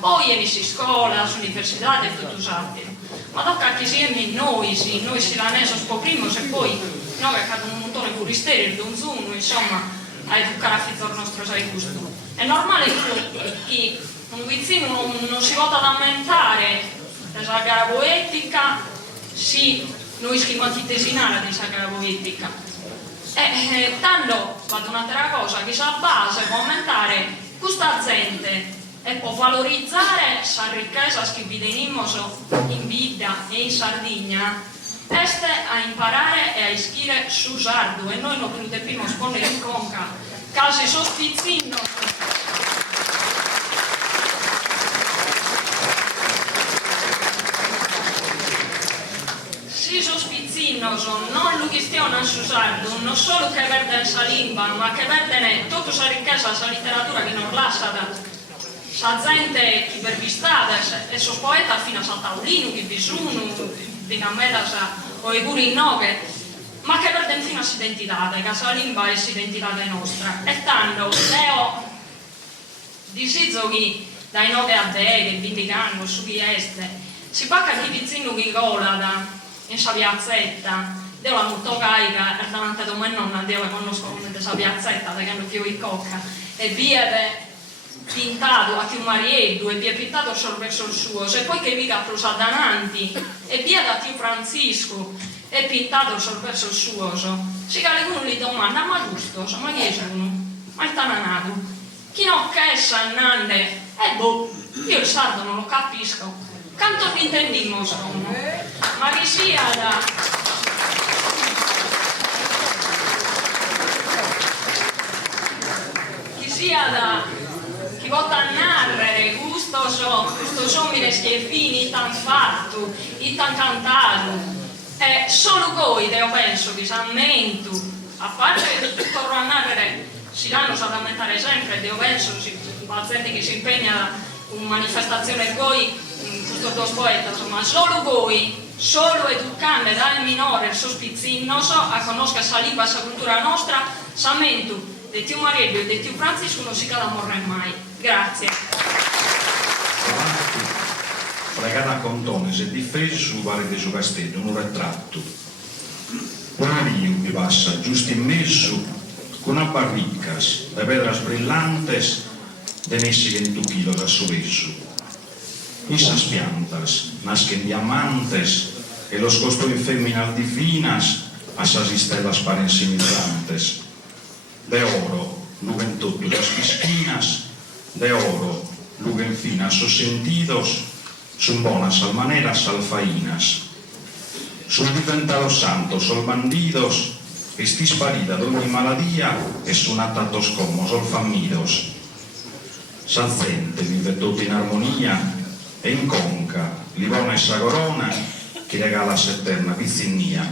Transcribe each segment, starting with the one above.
poi inizia scuola, l'università e tutto altro. Ma dopo che siamo noi si vanno scoprimo se poi noi abbiamo un montone curisteri, un zuno, insomma, a educare a il nostro gusto. È normale che un vicino non si vota a lamentare della gara poetica, sì, noi schiamati tesinare della gara poetica. Tanto vado un'altra cosa, che sa base può aumentare questa gente e può valorizzare la ricchezza che vediamo in vita e in Sardegna, este a imparare e a iscrivere su sardo, e noi non più dobbiamo spondere in conca, casi sospizzino. Si sospizzino non lo questione su sardo, non solo che verde la lingua, ma che verde tutta la ricchezza, la letteratura che non lascia la gente che per vistata e so poeta fino a Taulino che bisogno di una meta o pure in nove, ma che perden fino a s'identità, che la lingua è s'identità nostra. E tanto, Leo, deciso che dai 9 a 10, 20 anni, su chi este, si pacca di pizzino che cola in sa piazzetta, Deo la molto carica, e davanti a me nonna, Deo la conosco come questa piazzetta, perché hanno più in cocca, e via pintato a Tiu Marieddu, e via pintato solo verso il suo, se poi che mica prosa dananti, e via da Tiu Francisco, e pintato solo verso il suo, si cade uno gli domanda, ma giusto, ma chi è uno? Ma il tananato? Chi non che sa nande? Boh, io il sardo non lo capisco, canto vi intendimmo sono, ma chi sia da... chi vota a narrare questo somire schiaffini tan fatto e tan cantato solo voi io penso che s'ammento a parte torno a narrare si danno ad aumentare sempre io penso la gente che si impegna in manifestazione voi questo dos poeta insomma solo voi solo educando dal minore il sospizzino a conoscere la lingua e la cultura nostra s'ammento di Tiu Marieddu e di Tiu Francisco non si cade a morire mai. Grazie. Fregata a Contone, se difeso sul vale di suo castello, un ritratto. Un naviglio mi passa giusto in mezzo con una barricas de pedras brillantes de nessi 20 kilos a su verso. Esas piantas nascen diamantes e los construyen feminas divinas a esas estelas paren similantes. De oro luguen todas las piscinas, de oro luguen finas sus sentidos, son bonas almaneras alfaínas. Son diventados santos o bandidos, estis parida d'ogni maladía e son atatos como olfamidos. Sa gente vive tutto in armonia e in conca livona essa corona che regala s'eterna vizinnia.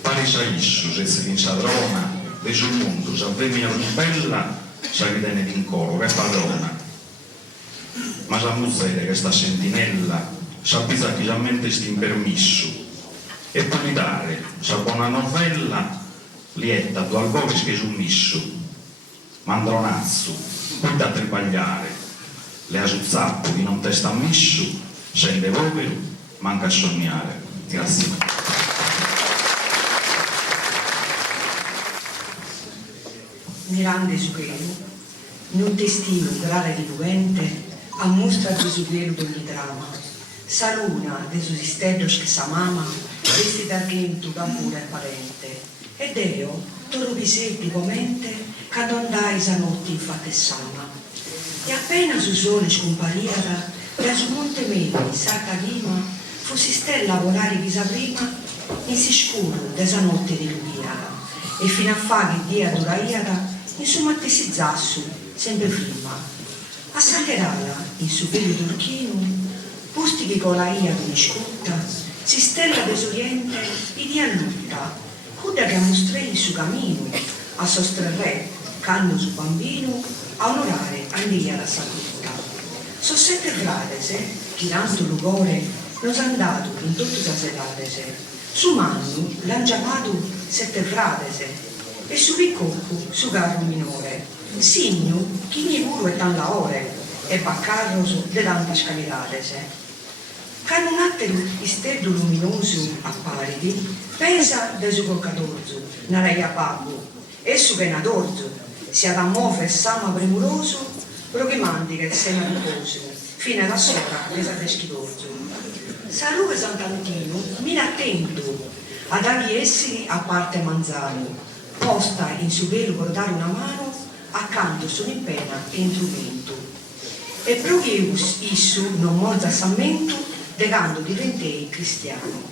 Paris a issus e in sadrona e sul mondo s'avvemina più bella sa che tiene vincolo che padrona ma sa muzzere che sta sentinella sa pizza che già mente sti impermisso e poi dare sa buona novella lieta tu al bovis che sommisso mandronazzo poi da tripagliare le asuzzappo di non testa ammesso sente povero manca a sognare. Grazie. Mirande Sughelu, in un destino grave e diluente, a mostra di Sughelu d'ogni dramma. Sa luna de sus istellos che sa mama, vesti d'argento campura e parente. Ed io, toro visetti comente, che non dai sa notte infatti sama. E appena su sole scompariera, da su monte Meli, sacca rima, fossi stella volare chisa prima, in si scuro de sa notte di lumiera. E fino a fare dia duraiada, insomma si zassu, sempre prima. A Sacherala, in su pello turchino, posti che con la ia di scutta, si stella desoriente e di allutta, cuda che mostrei il suo cammino, a sostrarre, canno su bambino, a onorare andia la salutta. So 7 gradese, che tanto lugore, non è andato in tutto sasetadese, su manno l'han chiamato 7 gradese, e su Riccocco, su carro minore, signo chi mi puro è tan la ore, e baccarroso de tanta scaliratese. Canonatelo istello luminoso a paridi, pesa de su coccadorzo, naraia babbo, e su che nadorzo, sia da move e sama premuroso, progimandi che sena riposo, fino alla sopra pesa de schidorzo. Saluve Sant'Antino, mi attento, ad agli esseri a parte manzano, posta in su velo per dare una mano, accanto sono in pena e in strumento. E proprio isso non morza sammento, legando diventei cristiano.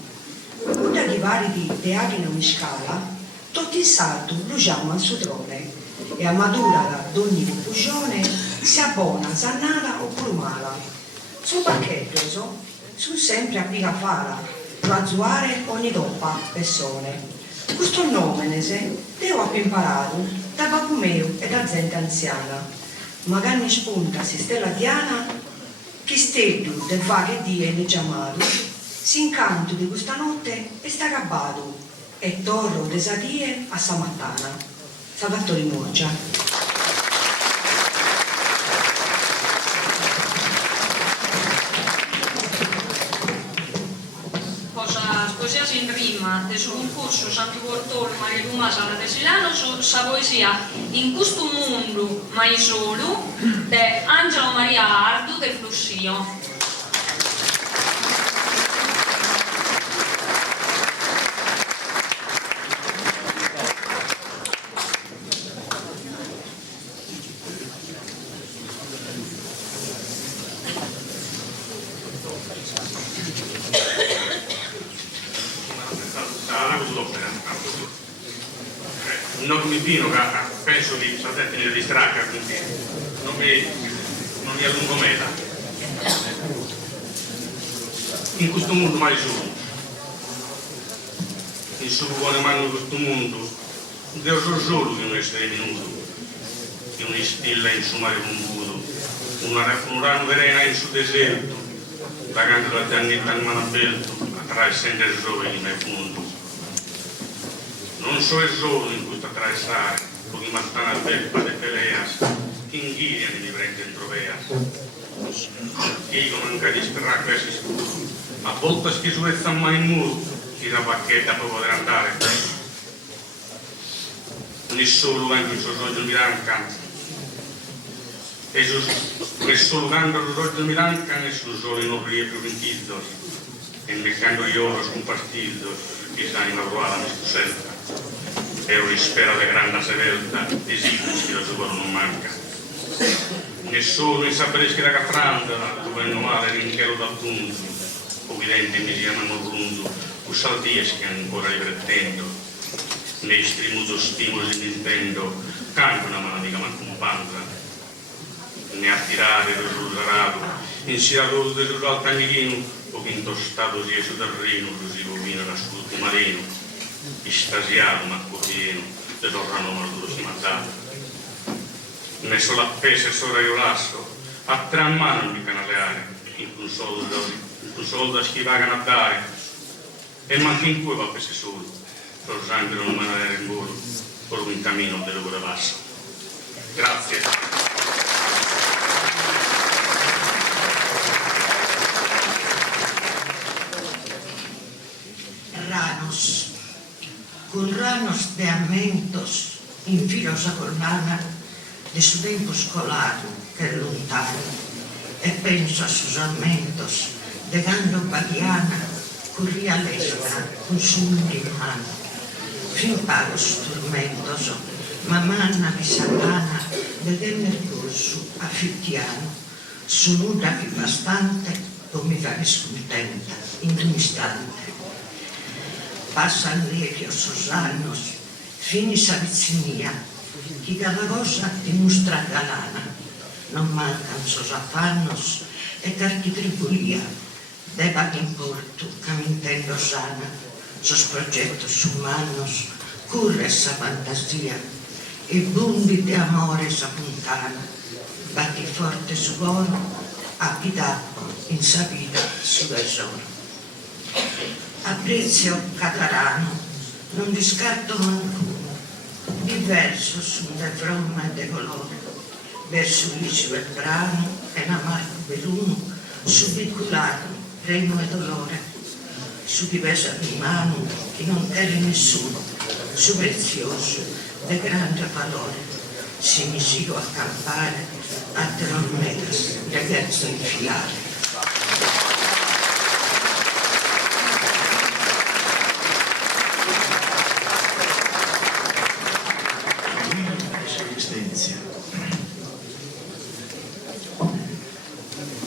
Una di vari de agina miscala, tutti in salto lo chiama al suo trone, e a madura d'ogni confusione si abbona, zannata o plumala. Sul pacchetto sono sempre a piga fala, razzuare ogni doppa persone. Questo nome devo aver imparato da babbo mio e da gente anziana. Magari spunta si stella diana, che stedio del vario die ne chiamato, S'incanto di questa notte è stacabbato e torro desatie a Samattana. Salvatore Murgia. Poesia in rima del suo concorso Santo Bortolo Maria Tomasa de Silano sa poesia In questo mondo mai solo di Angelo Maria Ardo de Flussio. Non mi vino che penso che sapete mi distracca, quindi non mi allungo meta. In questo mondo mai solo, in suo buone mano in questo mondo, Dio so solo di un essere minuto, di una stilla in suo mare combuto, un rano verena in suo deserto, da canto la giannetta in mano aperto, attraversando il sole in me fondo. Non so il solo in cui attraversare, pochi mattana al belpa de peleas, che inghiriani mi prende in troveas. Io manca di sperare questi scuro, a volte schisuezza mai in muro, chi la bacchetta può poter andare. Non solo anche il suo sogno mi ranca, e solo quando il sogno mi ranca, nessuno solo non rie più rinchizzo, e nel canto io oro scompartizzo, che s'anima ruala mi scuselta. Ero rispera de grande sevelta, esigui che la sua non manca. Nessuno in sapereschi da caffranda, dove il male rinchero da punto, ovidente mi chiamano runzo, ussaltieschi ancora riflettendo, nei strimuto stimolo di Nintendo, canto una manica ma companza, ne a tirare del rosarato, insierato del suo altanichino, o che intostato sia su terreno, così bovino da sul marino, istasiato ma pieno, de torrano maluro si mandato. Ne solo appese sopra io lasso, a tre mano mi canaleare, in un soldo a schivagano a dare, e manca in cui va pese solo, lo sangue non manare in volo, por un cammino dello cuore basso. Grazie. Ranos, con ranos de amentos in filosa collana de su tempo scolato che è lontano, e penso a sus amentos de gando bachiana corria l'estra con su mundi in mano, fin pago strummentos ma manna di satana de del corso a fittiano, su nuda che bastante come fa scontenta in un istante. Passan lieti sus annos, fini sa vizzinia, chi cada cosa dimostra galana, non mancan sus affannos e carchi tribulia, deba che importo, che mi intendo sana, sus progettos humanos, curre sa fantasia, e bundi di amore sa puntana, batti forte su oro, abitato in sa vita su tesoro. Apprezio Catarano, non discarto mancuno, diverso su de forma e de colore, verso l'iscio e brano e l'amargo veluno, su viculato, regno e dolore, su diversa di mano che non tele nessuno, su prezioso, de grande valore, si mi sigo a campare a terormetas, ragazzo infilare.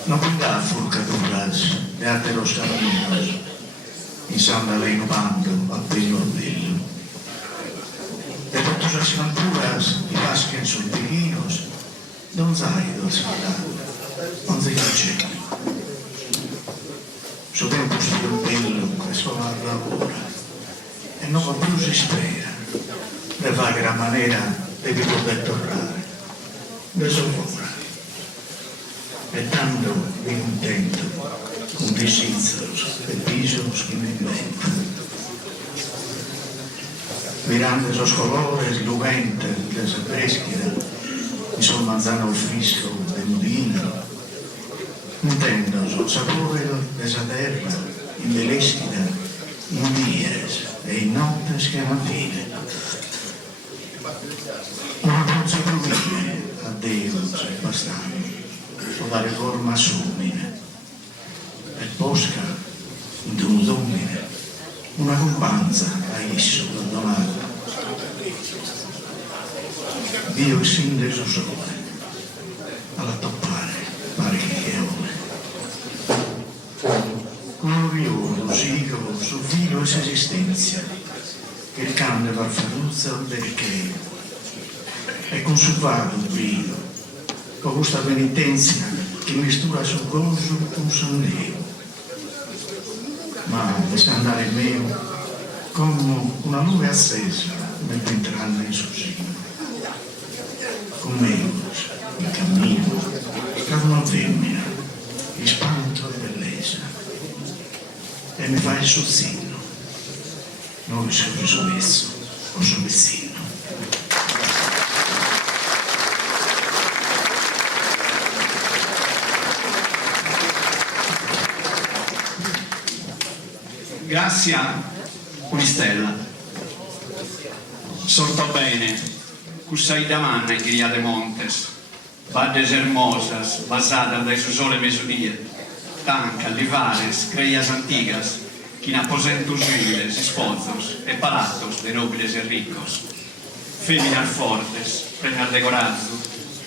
No cuidar forcaduras de arte los caminos, y sanda renovando a pelo a pelo. De todas las aventuras y vasquen sultiginos, non sai dos fadato, non si c'è. Su tempo sto bello che scovarlo ora, e non più si spera, de vagra manera devi poter tornare, de sopra. E tanto vi intento con desizos e pisos que me inventa. Mirando esos colores lugentes de esa bresquera, y son manzano fresco de mudino, intendo el sapore de esa terra embelescida in dies e in nottes che mattina. Una dolce provine a Deus e bastante, o dare forma assumine, e posca in un domine, una companza a esso abbandonato. Dio è sin de su sole, alla toppare pare che ore. Glorioso, sigo, sul filo esa esistenza, che il cane va faruzza perché è consumato il brillo, con questa penitenza che mistura sul gozo un sonneo. Ma deve andare mio come una luce accesa nel ventrale in suo seno. Con me il cammino cadono femmina, il spanto e bellezza, e mi fa il suo segno, non il suo messo o suo vecino. Grazia Unistella, sorto bene, cussai da manna in Gria de Montes, vades hermosas, basadas dai su sole mesudie, tanca, livares, creias antigas, que in aposentos viles, esposos e palatos de nobles e ricos, feminas fortes, preñas de gorazzo,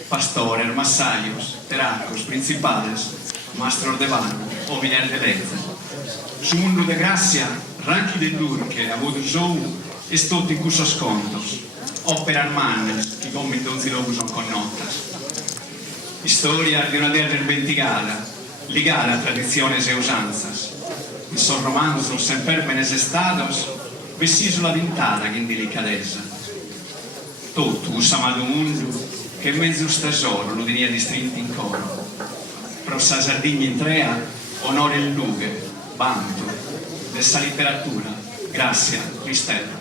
pastores, massallos, teracos, principales, mastros de vano, homines de lezza. Su mundo de gracia, ranchi de turche, avuto sou, estot in cussos contos, operan mannes, che come in donzi lobu son connotas. Historia de una terra inventigada, ligada a tradiciones e usanzas. In son romanzos, en permenes estados, vestiso la vintada in delicadeza. Tutto un amato mondo, che mezzo tesoro lo tenia distrinto in coro. Pro sa Sardigna in trea, onore il lughe, vanto, dessa letteratura, Grazia Unistella.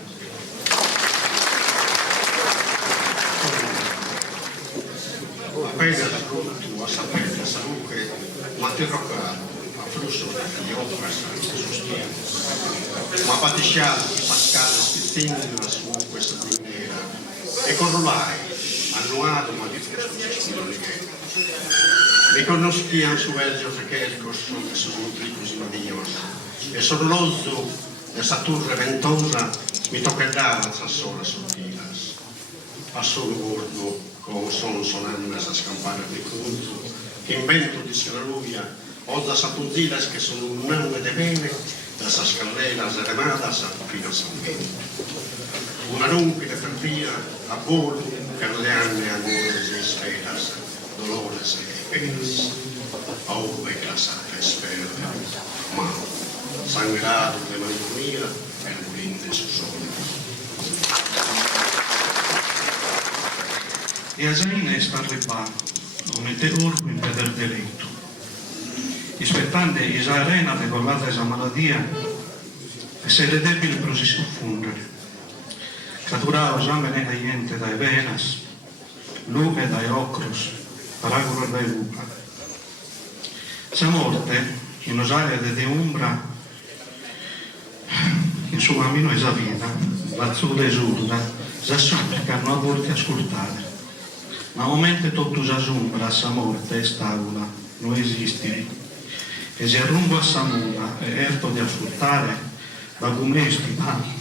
Appena tu a sapere salute, ma ti roccato, a flusso di opera sostiene. Ma batisciato di Pascale spizzino di una sua questa primera, e corrolai, annuato ma di flusso di mi conoscian su ellos aquellos que sus nutricos y Dios. E sorloso de esa turre ventosa mi toquedaban esas solas sortidas. Passò il gordo con son solemnes as campanas de culto, que invento di Siraluia, o das atundidas que son un nome de bene, das as carreras remadas a fino a San Vito. Una rumpide fervia a volo per le anne amores e esperas, dolores e penas, ove clasata espera, ma sangrado de malinconia per brinde su sole. E a Zaina è sparrebano, come te orco in pedel delitto. Ispettante isa arena decollata esa maladia, e se le debili prosi suffundere. Caturao zamene caiente dai venas, lume dai ocros, paraguro dai lupa. Sa morte, in osaria de umbra, in suo cammino esa vita, l'azzurra esurda, sa supplica non a volte ascoltare. Ma momente tutto s'assumbra a sa morte e stavola, non esiste, e si arrumbo a sa mula, e erto di ascoltare, va come stipati.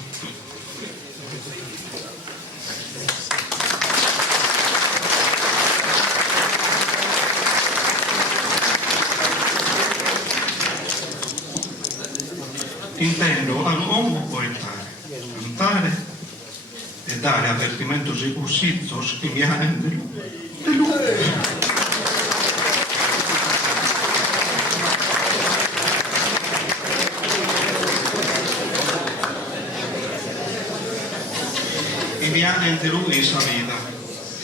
Intendo all'uomo poetare, cantare e dare avvertimentos y cursitos que viajen de luz. Y viajen de luz esa vida,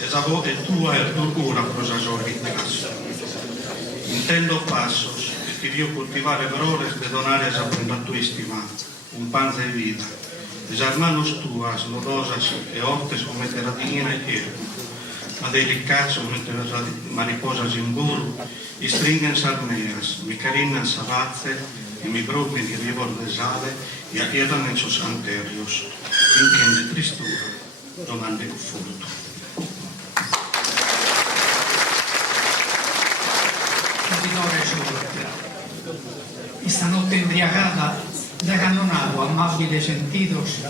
esa voz de tua e tu cura prosa sorritas. Intendo pasos decidió cultivar errores de donares a tu estima, un pan de vida. Les hermanos tuas, lodosas e ortes come te radina e chiero, ma delicats come te mariposas in burro, i stringen sarmeas, mi carinan sabazze, e mi propri di rivor de sale, e aquietan en sus anterios, finché de tristura domande conforto. Esta notte embriagada de canonado amables sentidos,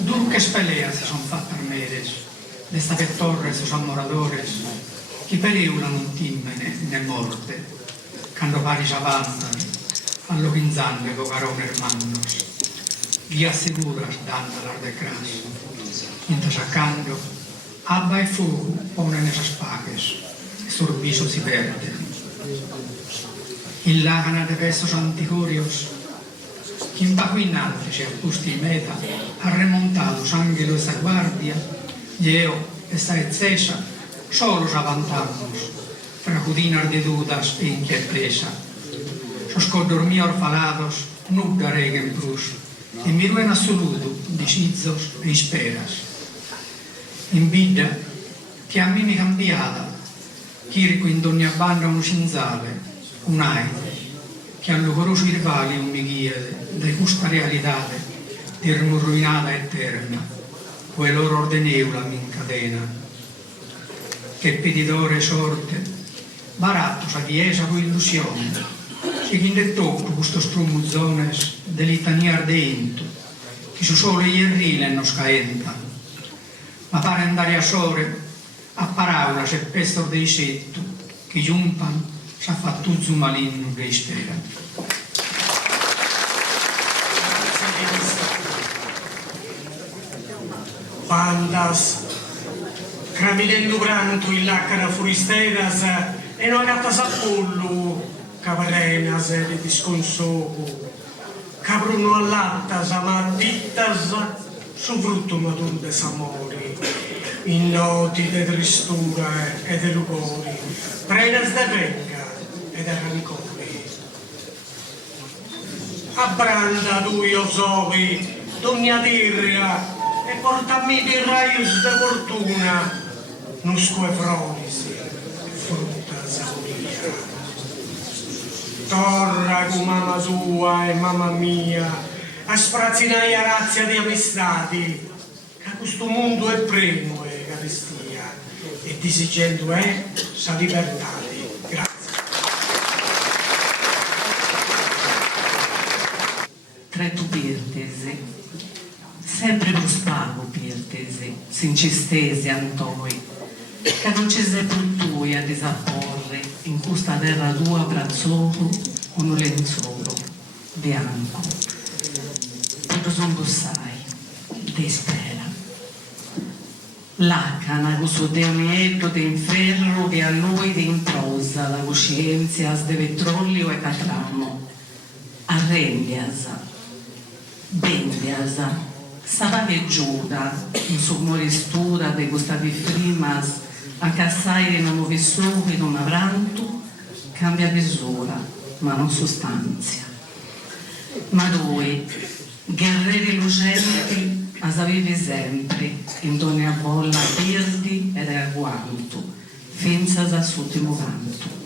dulces peleas se son factas meres, desta de torres os amoradores, que periulan un time ne morte, cando paris avanzan, alloguinzando co carón hermanos, guías seguras dándolas de cras, mientras sacando, abba e fuego ponen esas pagues, e sorbiso si verden. In lagana de besos antigurios, que impaguinantes e appusti in meta, ha remontado sanguelo esa guardia, y eo, esta excesa, solos avantamos, fra judinas de dudas e inquietesa. Sos cordormí orfalados, nubda reguen prus, e miru en assoluto di cizos e isperas. In vida, che a me mi cambiata, chirico in ogni banda un cinzale, un aide, che al lugoroso rivali un mi guia da questa realtà di ruinata eterna, quel loro ordeneula mi incadena, che pedidore sorte, baratto sa chiesa con illusione, che chi ne tocco questo strumuzzones de litania ardento, che su sole ierrile non scaenta, ma pare andare a sore, a paraula se pestor dei setto, che giumpan sa fattuzzo maligno che spera. Bandas, cramilendo branco in laccara furisteras e non agatas a pollo, cavarenas e di disconsoco, cabruno allattas, ma dittas su frutto matur de s'amori, in noti de tristura e de lugori, prenas de venga ed a rancori. Abbranda dui osovi, d'ogna dirria, e portami di raius de fortuna, nusque fronisi, frutta sauria. Torra cu mamma sua e mamma mia, a sprazzinare a razia di amistadi, che questo mondo è primo e carestia, e disigendo è sa libertà. Grazie. Tra tu pirtesi, sempre lo spago pirtesi, sincistesi antoi, che non ci sei puttui a disapporre in questa terra tua abbracciato con un lenzuolo bianco. Tutto son bussai, te spera. L'acana, questo deonietto di inferno che a noi ti improsa la coscienza de petrolio e catramo. Arrendias, bendias, savageggiuta in sommoristura de questa frimas a cassaire non ho vissuto in un avranto, cambia misura, ma non sostanzia. Ma noi, guerrieri lucenti, as avevi sempre, in ogni bolla perdi ed agguanto, finza dal suo ultimo canto.